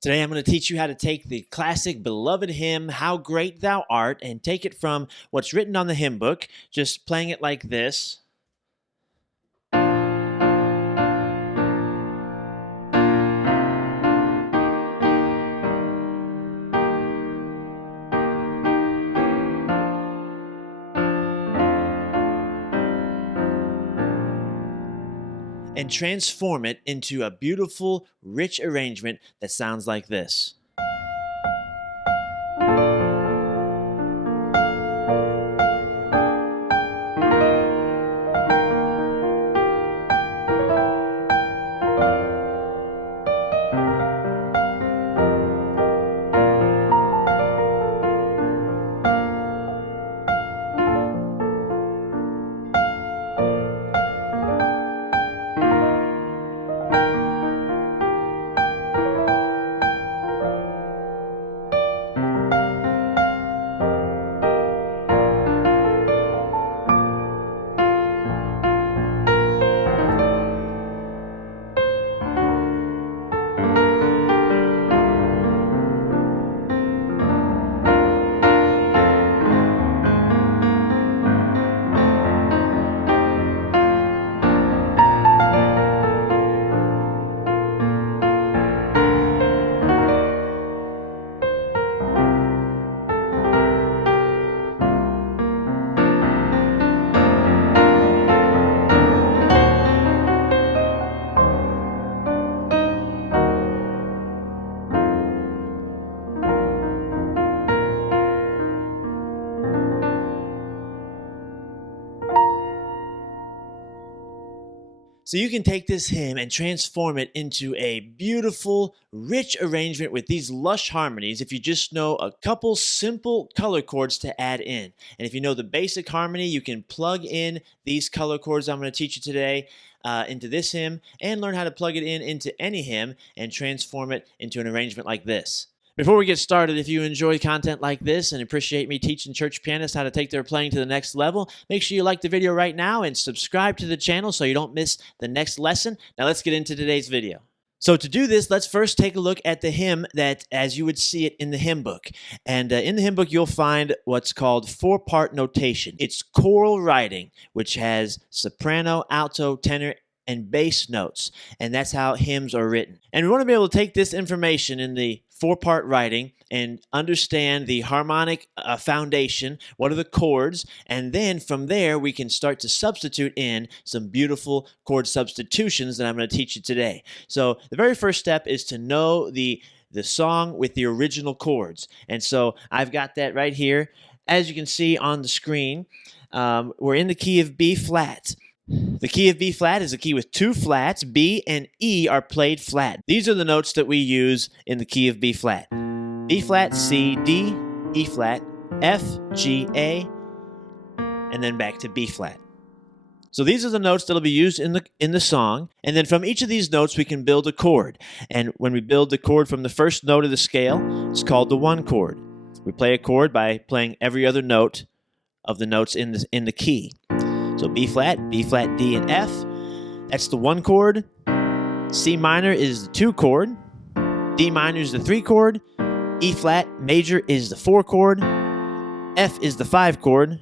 Today I'm going to teach you how to take the classic beloved hymn, How Great Thou Art, and take it from what's written on the hymn book, just playing it like this. And transform it into a beautiful, rich arrangement that sounds like this. So you can take this hymn and transform it into a beautiful, rich arrangement with these lush harmonies if you just know a couple simple color chords to add in. And if you know the basic harmony, you can plug in these color chords I'm going to teach you today into this hymn and learn how to plug it in into any hymn and transform it into an arrangement like this. Before we get started, if you enjoy content like this and appreciate me teaching church pianists how to take their playing to the next level, make sure you like the video right now and subscribe to the channel so you don't miss the next lesson. Now let's get into today's video. So to do this, let's first take a look at the hymn that as you would see it in the hymn book. And in the hymn book, you'll find what's called four-part notation. It's choral writing, which has soprano, alto, tenor, and bass notes. And that's how hymns are written. And we want to be able to take this information in the four-part writing and understand the harmonic foundation, what are the chords, and then from there we can start to substitute in some beautiful chord substitutions that I'm going to teach you today. So the very first step is to know the song with the original chords. And so I've got that right here. As you can see on the screen, we're in the key of B flat. The key of B flat is a key with two flats. B and E are played flat. These are the notes that we use in the key of B flat. B flat, C, D, E flat, F, G, A, and then back to B flat. So these are the notes that will be used in the song, and then from each of these notes we can build a chord. And when we build the chord from the first note of the scale, it's called the one chord. We play a chord by playing every other note of the notes in the key. So B flat, D, and F, that's the one chord. C minor is the two chord. D minor is the three chord. E flat major is the four chord. F is the five chord.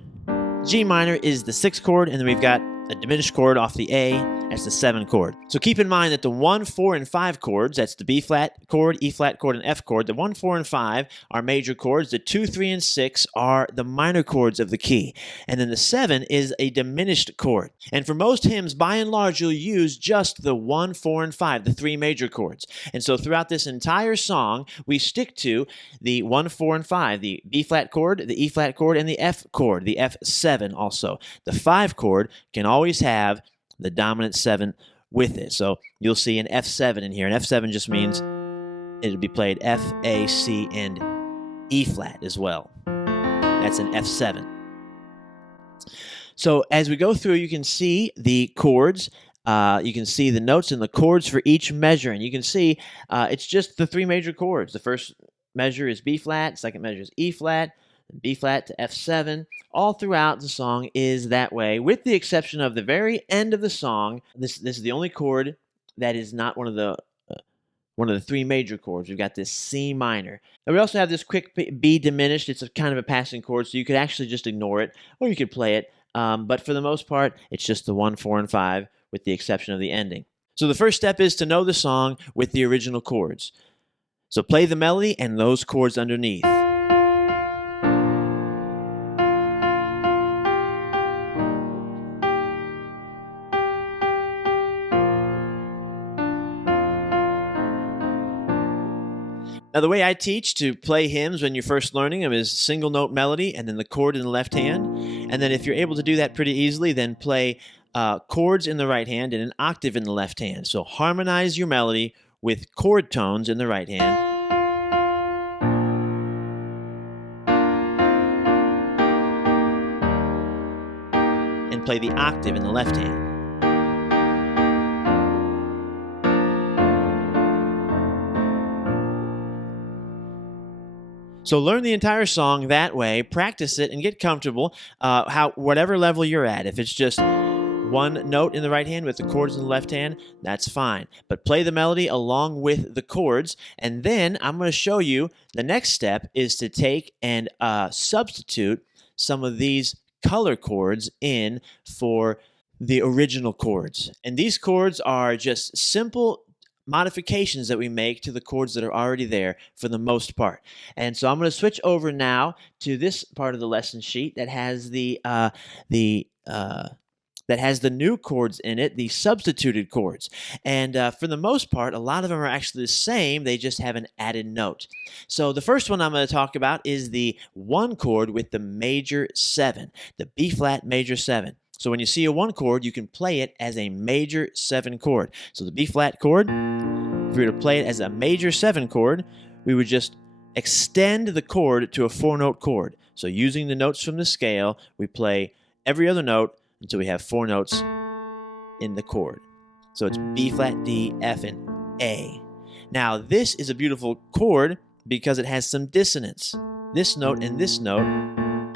G minor is the six chord. And then we've got a diminished chord off the A, that's the seven chord. So keep in mind that the 1, 4, and 5 chords, that's the B flat chord, E flat chord, and F chord, the 1, 4, and 5 are major chords. The 2, 3, and 6 are the minor chords of the key. And then the 7 is a diminished chord. And for most hymns, by and large, you'll use just the 1, 4, and 5, the three major chords. And so throughout this entire song, we stick to the 1, 4, and 5, the B flat chord, the E flat chord, and the F chord, the F7 also. The 5 chord can always have the dominant 7 with it. So you'll see an F7 in here. And F7 just means it'll be played F, A, C, and E flat as well. That's an F7. So as we go through, you can see the chords. You can see the notes and the chords for each measure. And you can see it's just the three major chords. The first measure is B flat. Second measure is E flat. B flat to F7, all throughout the song is that way, with the exception of the very end of the song. This is the only chord that is not one of the one of the three major chords. We've got this C minor. And we also have this quick B diminished. It's a kind of a passing chord, so you could actually just ignore it, or you could play it. But for the most part, it's just the 1, 4, and 5, with the exception of the ending. So the first step is to know the song with the original chords. So play the melody and those chords underneath. Now, the way I teach to play hymns when you're first learning them is single note melody and then the chord in the left hand. And then if you're able to do that pretty easily, then play chords in the right hand and an octave in the left hand. So harmonize your melody with chord tones in the right hand. And play the octave in the left hand. So learn the entire song that way, practice it, and get comfortable whatever level you're at. If it's just one note in the right hand with the chords in the left hand, that's fine. But play the melody along with the chords, and then I'm going to show you the next step is to take and substitute some of these color chords in for the original chords. And these chords are just simple modifications that we make to the chords that are already there for the most part. And so I'm going to switch over now to this part of the lesson sheet that has the new chords in it, the substituted chords. And for the most part, a lot of them are actually the same. They just have an added note. So the first one I'm going to talk about is the one chord with the major 7, the B flat major 7. So when you see a 1 chord, you can play it as a major 7 chord. So the B flat chord, if we were to play it as a major 7 chord, we would just extend the chord to a 4-note chord. So using the notes from the scale, we play every other note until we have 4 notes in the chord. So it's B flat, D, F, and A. Now this is a beautiful chord because it has some dissonance. This note and this note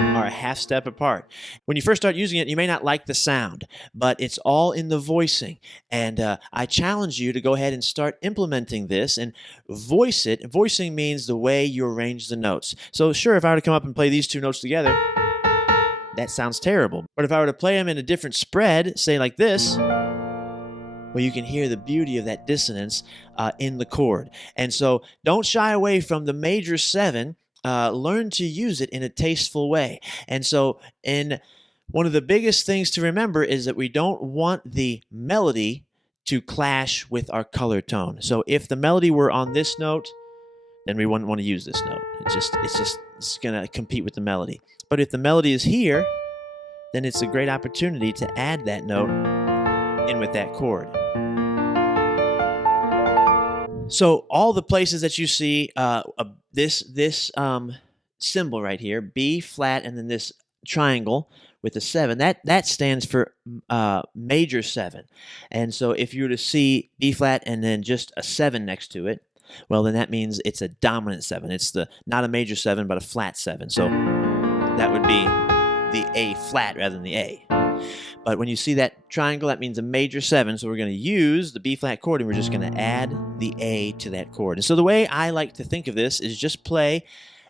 are a half step apart. When you first start using it, you may not like the sound, but it's all in the voicing. And I challenge you to go ahead and start implementing this and voice it. Voicing means the way you arrange the notes. So sure, if I were to come up and play these 2 notes together, that sounds terrible. But if I were to play them in a different spread, say like this, well, you can hear the beauty of that dissonance in the chord. And so don't shy away from the major 7. Learn to use it in a tasteful way. And so one of the biggest things to remember is that we don't want the melody to clash with our color tone. So if the melody were on this note, then we wouldn't want to use this note. It's going to compete with the melody. But if the melody is here, then it's a great opportunity to add that note in with that chord. So all the places that you see this symbol right here, B flat, and then this triangle with the 7, that stands for major 7. And so if you were to see B flat and then just a 7 next to it, well, then that means it's a dominant 7. It's not a major 7, but a flat 7. So that would be the A flat rather than the A. But when you see that triangle, that means a major 7. So we're going to use the B flat chord and we're just going to add the A to that chord. And so the way I like to think of this is just play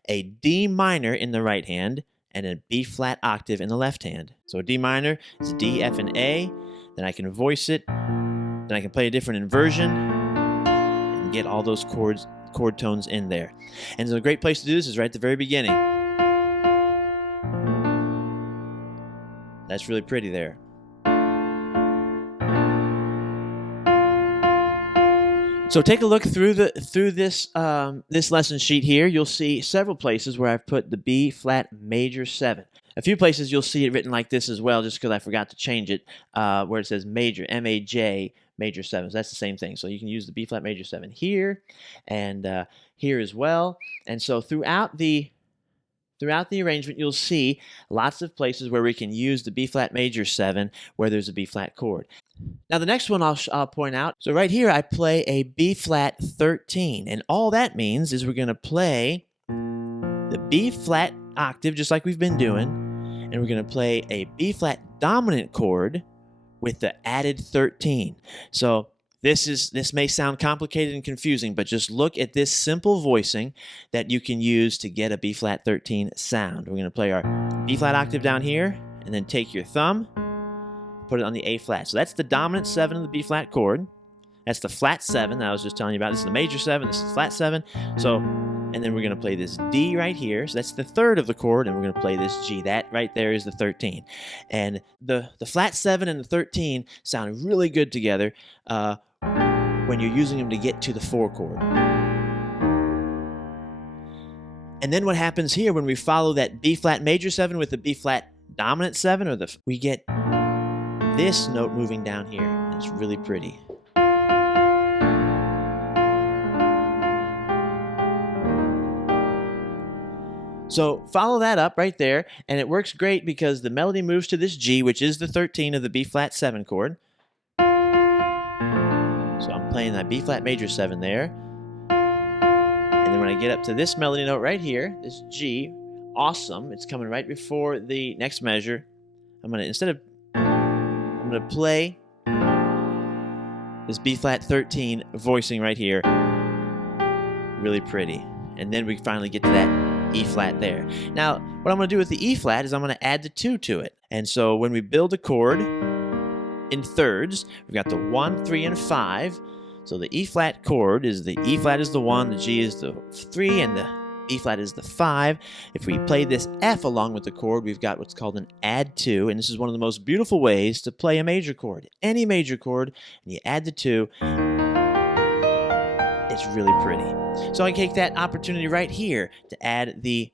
a D minor in the right hand and a B flat octave in the left hand. So a D minor is D, F, and A. Then I can voice it. Then I can play a different inversion and get all those chord tones in there. And so a great place to do this is right at the very beginning. That's really pretty there. So take a look through this lesson sheet here. You'll see several places where I've put the B flat major 7. A few places you'll see it written like this as well, just because I forgot to change it, where it says major, M-A-J, major 7. So that's the same thing. So you can use the B flat major 7 here and here as well. And so throughout the arrangement, you'll see lots of places where we can use the B flat major 7 where there's a B flat chord. Now the next one I'll point out, so right here I play a B flat 13, and all that means is we're going to play the B flat octave just like we've been doing, and we're going to play a B flat dominant chord with the added 13. So This may sound complicated and confusing, but just look at this simple voicing that you can use to get a B flat 13 sound. We're going to play our B flat octave down here, and then take your thumb, put it on the A flat. So that's the dominant 7 of the B flat chord. That's the flat 7 that I was just telling you about. This is the major 7, this is flat 7. So, and then we're going to play this D right here. So that's the 3rd of the chord, and we're going to play this G. That right there is the 13. And the flat 7 and the 13 sound really good together when you're using them to get to the 4 chord. And then what happens here when we follow that B flat major 7 with the B flat dominant 7, we get this note moving down here. And it's really pretty. So follow that up right there, and it works great because the melody moves to this G, which is the 13 of the B flat 7 chord. So I'm playing that B flat major 7 there. And then when I get up to this melody note right here, this G, awesome, it's coming right before the next measure. I'm gonna play this B flat 13 voicing right here. Really pretty. And then we finally get to that E flat there. Now, what I'm going to do with the E flat is I'm going to add the 2 to it. And so when we build a chord in thirds, we've got the 1, 3, and 5. So the E flat chord is the E flat is the 1, the G is the 3, and the E flat is the 5. If we play this F along with the chord, we've got what's called an add 2, and this is one of the most beautiful ways to play a major chord. Any major chord, and you add the 2. It's really pretty. So I take that opportunity right here to add the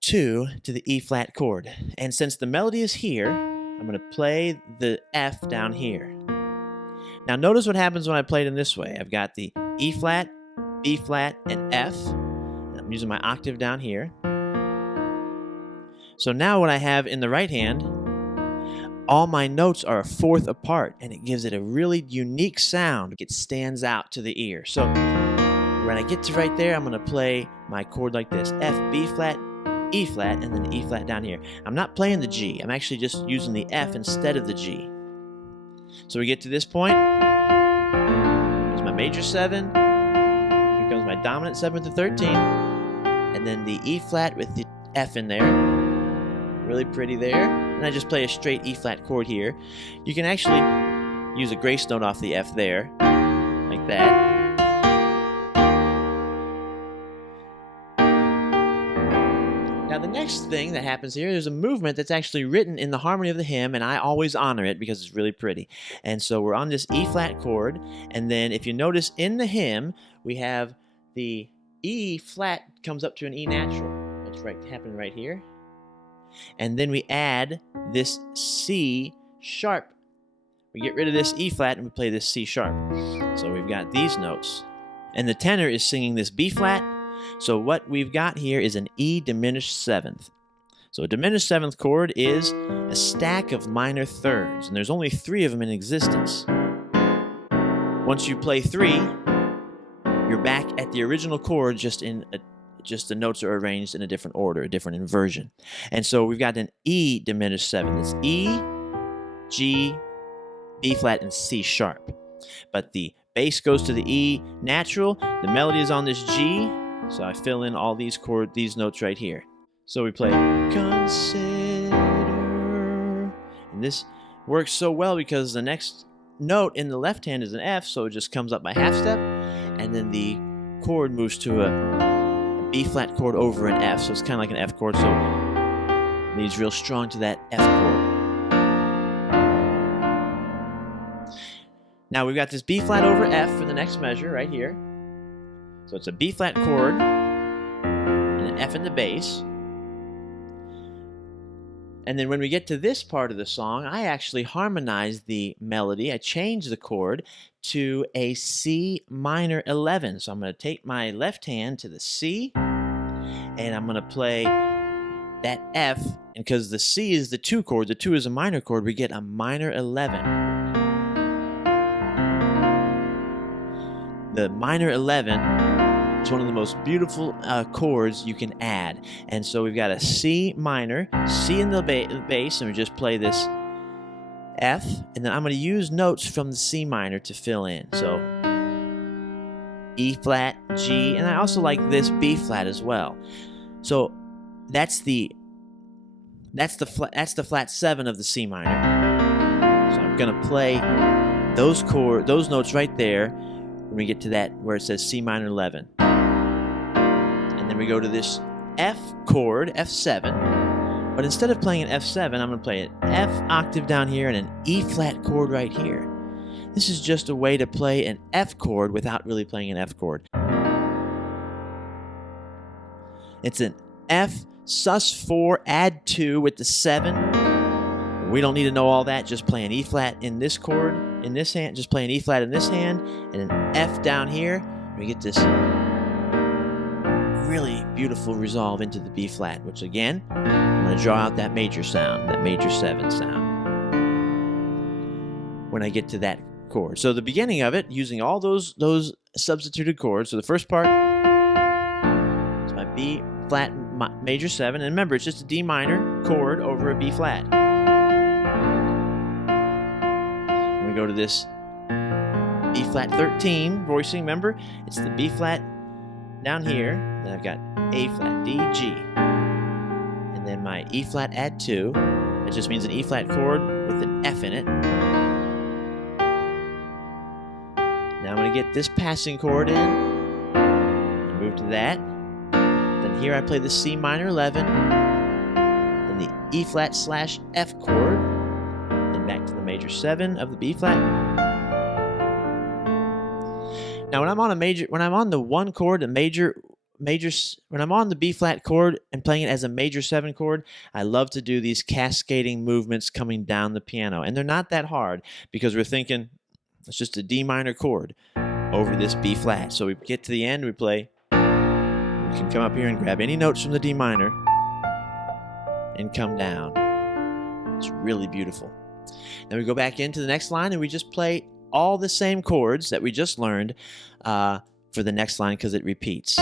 2 to the E flat chord. And since the melody is here, I'm going to play the F down here. Now notice what happens when I play it in this way. I've got the E flat, B flat, and F. And I'm using my octave down here. So now what I have in the right hand, all my notes are a 4th apart, and it gives it a really unique sound. It stands out to the ear. So when I get to right there, I'm going to play my chord like this. F, B flat, E flat, and then E flat down here. I'm not playing the G. I'm actually just using the F instead of the G. So we get to this point. Here's my major 7. Here comes my dominant 7 with the 13. And then the E flat with the F in there. Really pretty there. And I just play a straight E flat chord here. You can actually use a grace note off the F there, like that. Now the next thing that happens here, there's a movement that's actually written in the harmony of the hymn, and I always honor it because it's really pretty. And so we're on this E flat chord, and then if you notice in the hymn, we have the E flat comes up to an E natural. That's right, happening right here. And then we add this C sharp. We get rid of this E flat and we play this C sharp. So we've got these notes. And the tenor is singing this B flat. So what we've got here is an E diminished 7th. So a diminished 7th chord is a stack of minor thirds, and there's only 3 of them in existence. Once you play 3, you're back at the original chord, just the notes are arranged in a different order, a different inversion. And so we've got an E diminished 7. It's E, G, B flat, and C sharp. But the bass goes to the E natural, the melody is on this G, so I fill in all these notes right here. So we play consider, and this works so well because the next note in the left hand is an F, so it just comes up by half step, and then the chord moves to a B flat chord over an F, so it's kind of like an F chord, so it leads real strong to that F chord. Now we've got this B flat over F for the next measure right here. So it's a B flat chord and an F in the bass. And then when we get to this part of the song, I actually harmonize the melody. I change the chord to a C minor 11. So I'm going to take my left hand to the C, and I'm going to play that F. And because the C is the 2 chord, the 2 is a minor chord, we get a minor 11. The minor 11 is one of the most beautiful chords you can add. And so we've got a C minor, C in the bass, and we just play this F, and then I'm going to use notes from the C minor to fill in. So E flat, G, and I also like this B flat as well. So that's the flat 7 of the C minor. So I'm going to play those notes right there when we get to that where it says C minor 11. And then we go to this F chord, F7. But instead of playing an F7, I'm going to play an F octave down here and an E flat chord right here. This is just a way to play an F chord without really playing an F chord. It's an F sus4 add 2 with the 7. We don't need to know all that. Just play an E flat in this chord, in this hand. Just play an E flat in this hand and an F down here. We get this really beautiful resolve into the B flat, which again, I'm going to draw out that major sound, that major 7 sound when I get to that chord. So the beginning of it, using all those substituted chords. So the first part is my B flat major 7, and remember, it's just a D minor chord over a B flat. When we go to this B flat 13 voicing, remember, it's the B flat down here, then I've got A flat, D, G, and then my E flat add 2. That just means an E flat chord with an F in it. Now I'm going to get this passing chord in, and move to that. Then here I play the C minor 11, then the E flat slash F chord, then back to the major 7 of the B flat. Now when I'm on the one chord, when I'm on the B flat chord and playing it as a major 7 chord, I love to do these cascading movements coming down the piano, and they're not that hard because we're thinking it's just a D minor chord over this B flat. So we get to the end, we play. We can come up here and grab any notes from the D minor and come down. It's really beautiful. Then we go back into the next line and we just play all the same chords that we just learned for the next line because it repeats.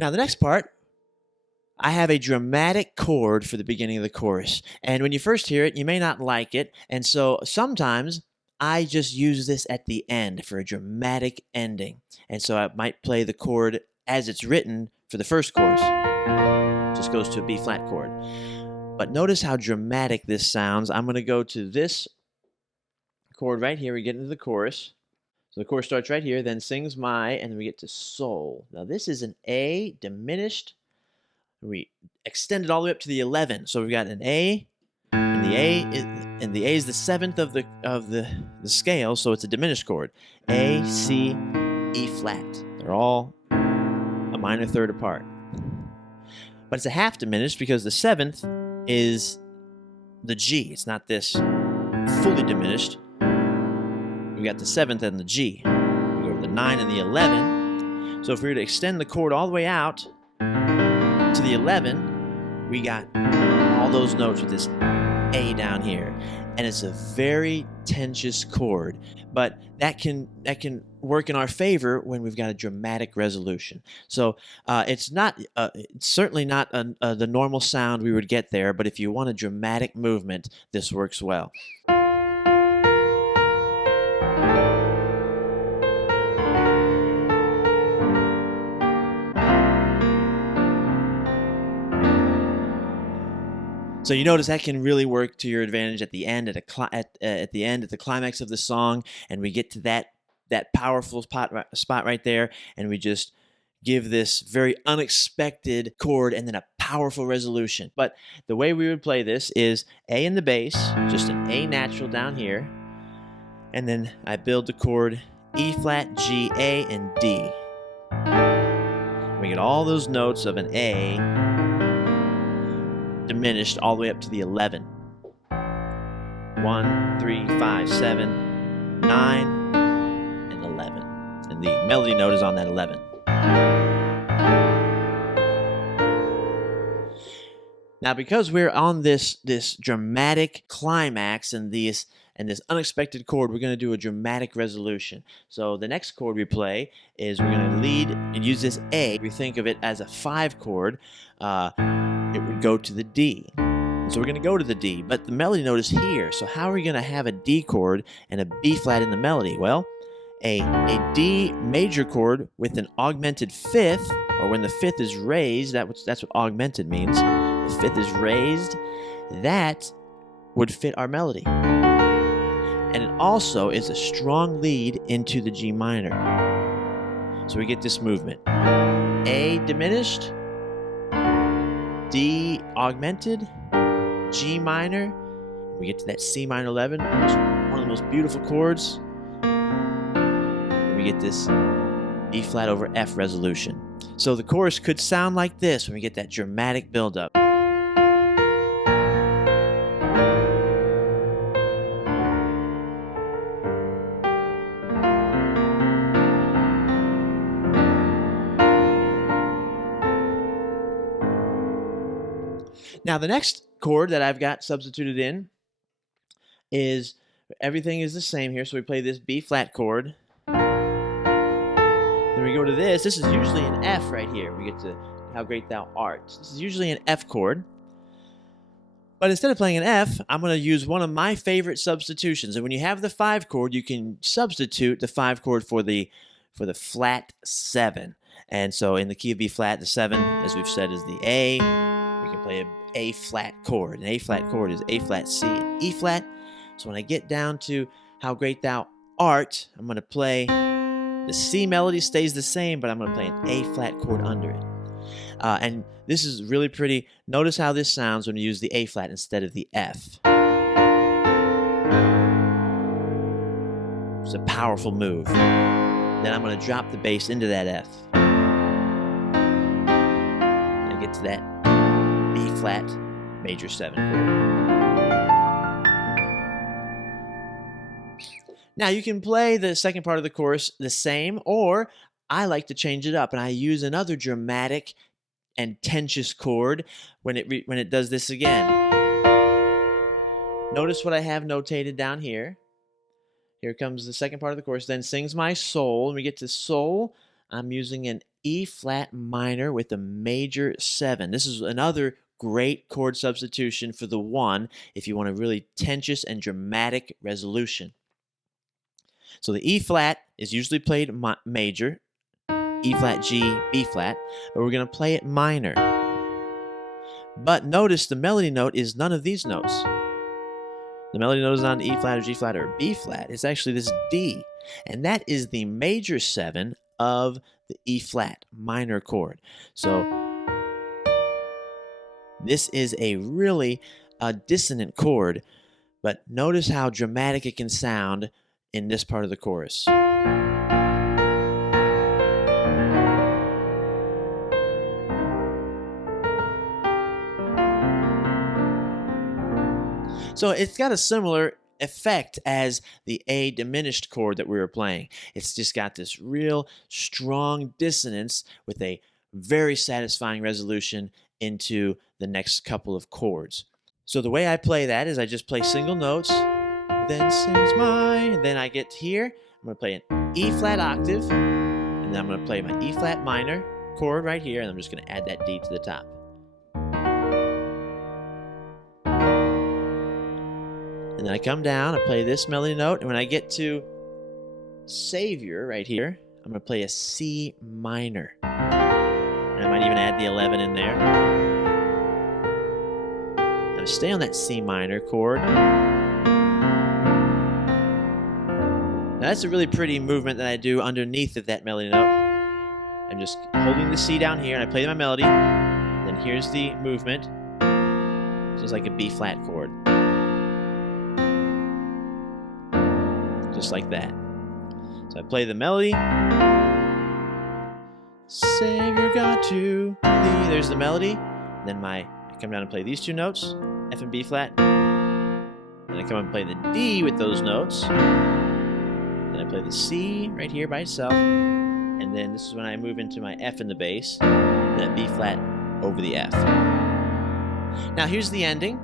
Now the next part, I have a dramatic chord for the beginning of the chorus. And when you first hear it, you may not like it. And so sometimes I just use this at the end for a dramatic ending. And so I might play the chord as it's written for the first chorus. Just goes to a B flat chord. But notice how dramatic this sounds. I'm going to go to this chord right here. We get into the chorus. So the chorus starts right here, then sings my, and then we get to sol. Now this is an A diminished. We extend it all the way up to the 11. So we've got an A, and the A is the 7th of the scale, so it's a diminished chord. A, C, E flat. They're all a minor third apart. But it's a half diminished because the 7th is the G. It's not this fully diminished. We got the 7th and the G. We go to the 9 and the 11. So if we were to extend the chord all the way out to the 11, we got all those notes with this A down here. And it's a very tenuous chord, but that can work in our favor when we've got a dramatic resolution. So it's certainly not the normal sound we would get there, but if you want a dramatic movement, this works well. So you notice that can really work to your advantage at the end, at the climax of the song, and we get to that powerful spot right there, and we just give this very unexpected chord and then a powerful resolution. But the way we would play this is A in the bass, just an A natural down here, and then I build the chord E flat, G, A, and D. We get all those notes of an A diminished all the way up to the 11. 1, 3, 5, 7, 9, and 11. And the melody note is on that 11. Now, because we're on this dramatic climax and this unexpected chord, we're going to do a dramatic resolution. So the next chord we play is we're going to lead and use this A. We think of it as a 5 chord. It would go to the D. So we're going to go to the D, but the melody note is here. So how are we going to have a D chord and a B flat in the melody? Well, a D major chord with an augmented 5th, or when the 5th is raised, that's what augmented means. The 5th is raised, that would fit our melody. And it also is a strong lead into the G minor. So we get this movement. A diminished, D augmented, G minor. We get to that C minor 11, one of the most beautiful chords. And we get this E flat over F resolution. So the chorus could sound like this when we get that dramatic buildup. Now, the next chord that I've got substituted in is, everything is the same here. So we play this B flat chord. Then we go to this. This is usually an F right here. We get to How Great Thou Art. This is usually an F chord. But instead of playing an F, I'm going to use one of my favorite substitutions. And when you have the 5 chord, you can substitute the 5 chord for the flat 7. And so in the key of B flat, the 7, as we've said, is the A. We can play an A flat chord. An A flat chord is A flat C and E flat. So when I get down to How Great Thou Art, I'm going to play, the C melody stays the same, but I'm going to play an A flat chord under it. And this is really pretty. Notice how this sounds when you use the A flat instead of the F. It's a powerful move. Then I'm going to drop the bass into that F. And get to that B flat major 7 chord. Now you can play the second part of the chorus the same, or I like to change it up and I use another dramatic and tensious chord when it does this again. Notice what I have notated down here. Here comes the second part of the chorus. Then sings my soul. When we get to soul, I'm using an E flat minor with a major 7. This is another great chord substitution for the 1 if you want a really tensious and dramatic resolution. So the E flat is usually played major, E flat, G, B flat, but we're going to play it minor. But notice the melody note is none of these notes. The melody note is not an E flat or G flat or B flat. It's actually this D, and that is the major 7 of the E flat minor chord. So this is a really dissonant chord, but notice how dramatic it can sound in this part of the chorus. So it's got a similar effect as the A diminished chord that we were playing. It's just got this real strong dissonance with a very satisfying resolution into the next couple of chords. So the way I play that is I just play single notes, then sings my, then I get here, I'm going to play an E flat octave, and then I'm going to play my E flat minor chord right here, and I'm just going to add that D to the top. And then I come down, I play this melody note, and when I get to Savior right here, I'm going to play a C minor. And I might even add the 11 in there. Now stay on that C minor chord. Now that's a really pretty movement that I do underneath of that melody note. I'm just holding the C down here, and I play my melody. Then here's the movement. Just like a B flat chord. Just like that. So I play the melody. Savior God to thee. There's the melody. Then I come down and play these 2 notes, F and B flat. Then I come up and play the D with those notes. Then I play the C right here by itself. And then this is when I move into my F in the bass, that B flat over the F. Now here's the ending.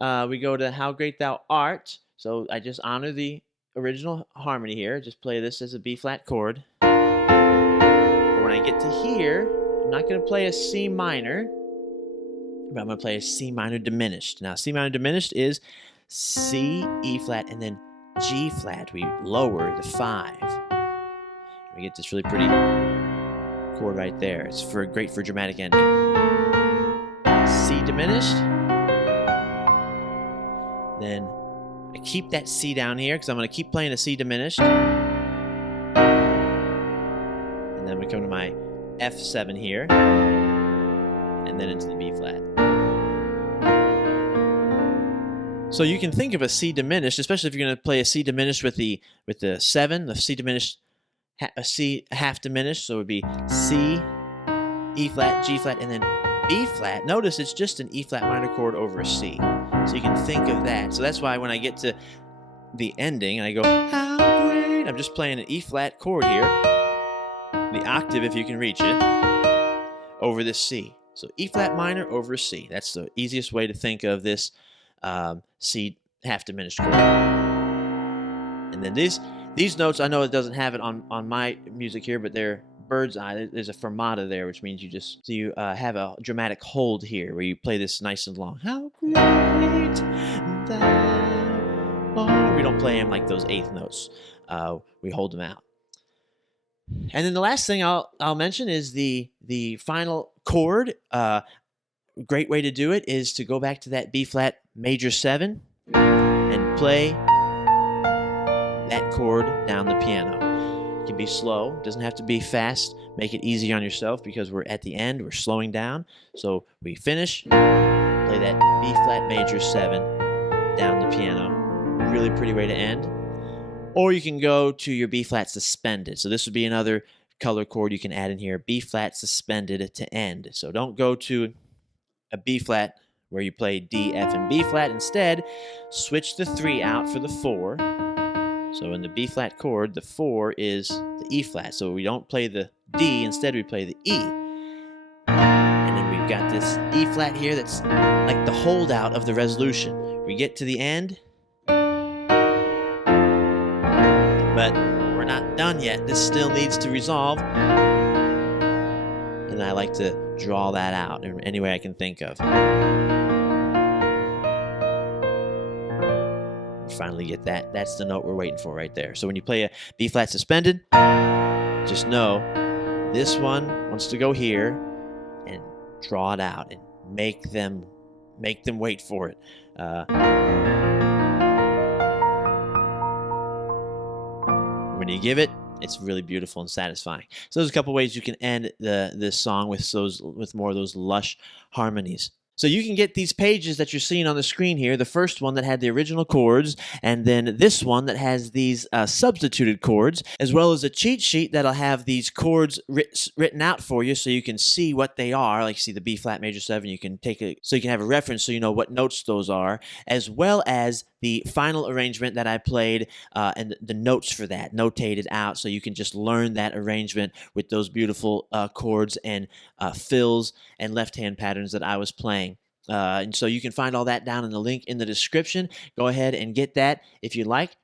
We go to How Great Thou Art. So I just honor the original harmony here. Just play this as a B flat chord. But when I get to here, I'm not going to play a C minor, but I'm going to play a C minor diminished. Now C minor diminished is C, E flat, and then G flat. We lower the 5. We get this really pretty chord right there. It's great for dramatic ending. C diminished. Then I keep that C down here because I'm going to keep playing a C diminished. And then we come to my F7 here. And then into the B flat. So you can think of a C diminished, especially if you're going to play a C diminished with the 7, the C diminished, a C half diminished. So it would be C, E flat, G flat, and then B flat. Notice it's just an E flat minor chord over a C. So you can think of that. So that's why when I get to the ending and I go, how great, I'm just playing an E flat chord here, the octave if you can reach it, over this C. So E flat minor over a C. That's the easiest way to think of this C half diminished chord. And then these notes, I know it doesn't have it on my music here, but they're bird's eye. There's a fermata there, which means you have a dramatic hold here where you play this nice and long. How great thou art. We don't play them like those eighth notes. We hold them out. And then the last thing I'll mention is the final chord. Great way to do it is to go back to that B flat major 7 and play that chord down the piano. It can be slow, doesn't have to be fast. Make it easy on yourself because we're at the end, we're slowing down. So we finish, play that B flat major 7 down the piano. Really pretty way to end. Or you can go to your B flat suspended. So this would be another color chord you can add in here, B flat suspended to end. So don't go to a B flat where you play D, F, and B flat. Instead, switch the 3 out for the 4. So in the B flat chord, the 4 is the E flat. So we don't play the D, instead we play the E. And then we've got this E flat here that's like the holdout of the resolution. We get to the end, but we're not done yet. This still needs to resolve. And I like to draw that out in any way I can think of. Finally get that. That's the note we're waiting for right there. So when you play a B flat suspended, just know this one wants to go here and draw it out and make them wait for it. When you give it, it's really beautiful and satisfying. So there's a couple ways you can end this song with more of those lush harmonies. So you can get these pages that you're seeing on the screen here, the first one that had the original chords, and then this one that has these substituted chords, as well as a cheat sheet that'll have these chords written out for you so you can see what they are. Like see the B flat major 7, you can so you can have a reference so you know what notes those are, as well as the final arrangement that I played and the notes for that, notated out so you can just learn that arrangement with those beautiful chords and fills and left-hand patterns that I was playing. And so you can find all that down in the link in the description. Go ahead and get that if you like.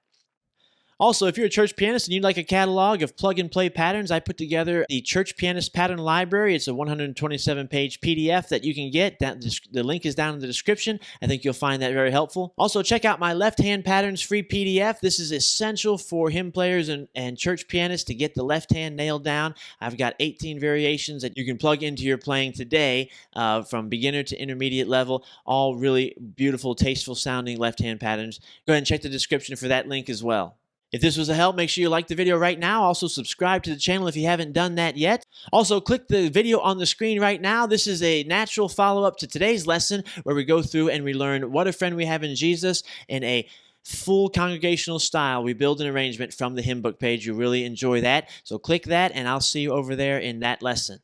Also, if you're a church pianist and you'd like a catalog of plug-and-play patterns, I put together the Church Pianist Pattern Library. It's a 127-page PDF that you can get. The link is down in the description. I think you'll find that very helpful. Also, check out my left-hand patterns free PDF. This is essential for hymn players and church pianists to get the left hand nailed down. I've got 18 variations that you can plug into your playing today from beginner to intermediate level, all really beautiful, tasteful sounding left-hand patterns. Go ahead and check the description for that link as well. If this was a help, make sure you like the video right now. Also, subscribe to the channel if you haven't done that yet. Also, click the video on the screen right now. This is a natural follow-up to today's lesson where we go through and we learn what a friend we have in Jesus in a full congregational style. We build an arrangement from the hymn book page. You'll really enjoy that. So click that, and I'll see you over there in that lesson.